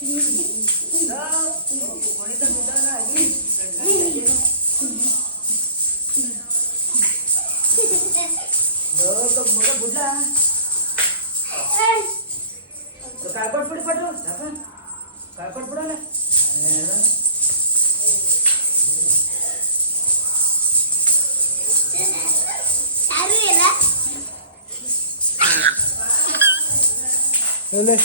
कोणी तर मुलाला आधी मग बुडला काळपट पुढे पडलो आपण काळपट पुढाला Ele